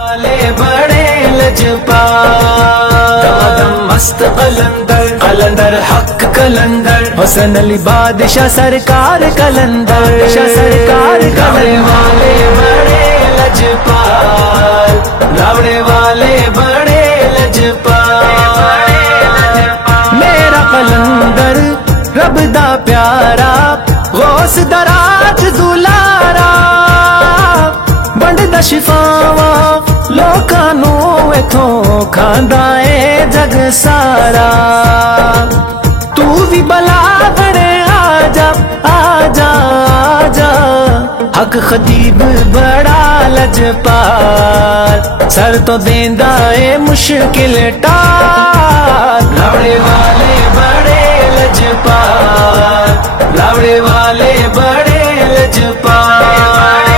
والے بڑے لجپال، دم مست قلندر قلندر حق قلندر، حسن علی بادشاہ سرکار قلندر، سرکار لاوڑے والے بڑے لجپال، لاوڑے والے بڑے لجپال، میرا قلندر رب دا پیارا، غوث دراج دولارا، بنڈ دا شفاواں لوکاں نوں ایتھوں کھاندا اے جگ سارا، تو بھی بلا بڑے آجا آجا آجا، حق خطیب بڑا لجپال، سر تو دیندا اے مشکل ٹال، لاوڑے والے بڑے لجپال، لاوڑے والے بڑے لجپال،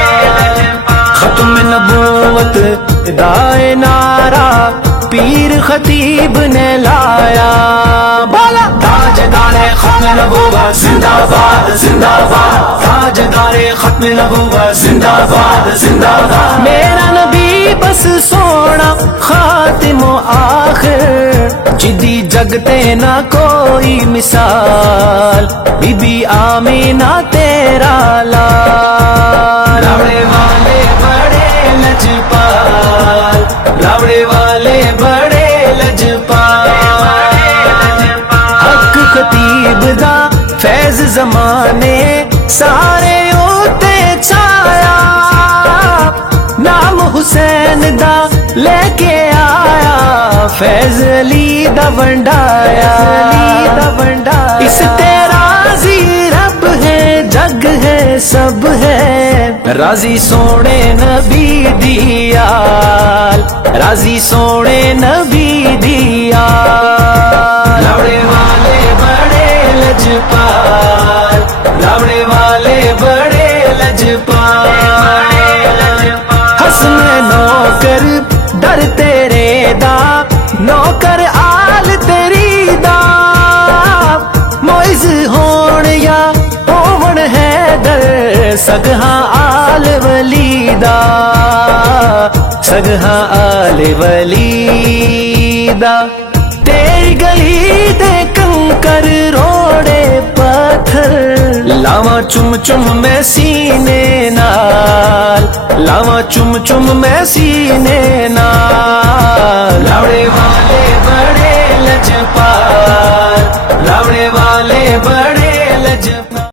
ختم نبوت دائے نعرہ پیر خطیب نے لایا، بالا تاجدار ختم نبوت زندہ باد زندہ باد، تاجدار ختم نبوت زندہ باد زندہ باد، میرا نبی بس سونا خاتم و آخر، جدی جگتے نہ کوئی مثال، بی بی آمینہ تیرا لال، لاوڑے والے بڑے لجپال، لاوڑے والے بڑے لجپال، حق خطیب دا فیض زمانے سارے اوتے چھایا، نام حسین دا لے کے آیا، فیض علی دا ونڈایا، اس تے راضی رب ہے، جگ ہے سب ہے، راضی سونے نبی دیال، راضی سونے نبی دیال، لاوڑے والے بڑے لجپال، لاوڑے والے بڑے لجپال، حسن نوکر در تیرے دا، نوکر آل تیری دا، موئز ہون یا ہون حیدر، سگہاں آل ولی دا، سگہاں آل ولی دا، تیری گلی دے کنکر روڑے پتھر، لاواں چم چم میں سینے نال، لاواں چم چم میں سینے نال، لاوڑے والے بڑے لجپال، لاوڑے والے بڑے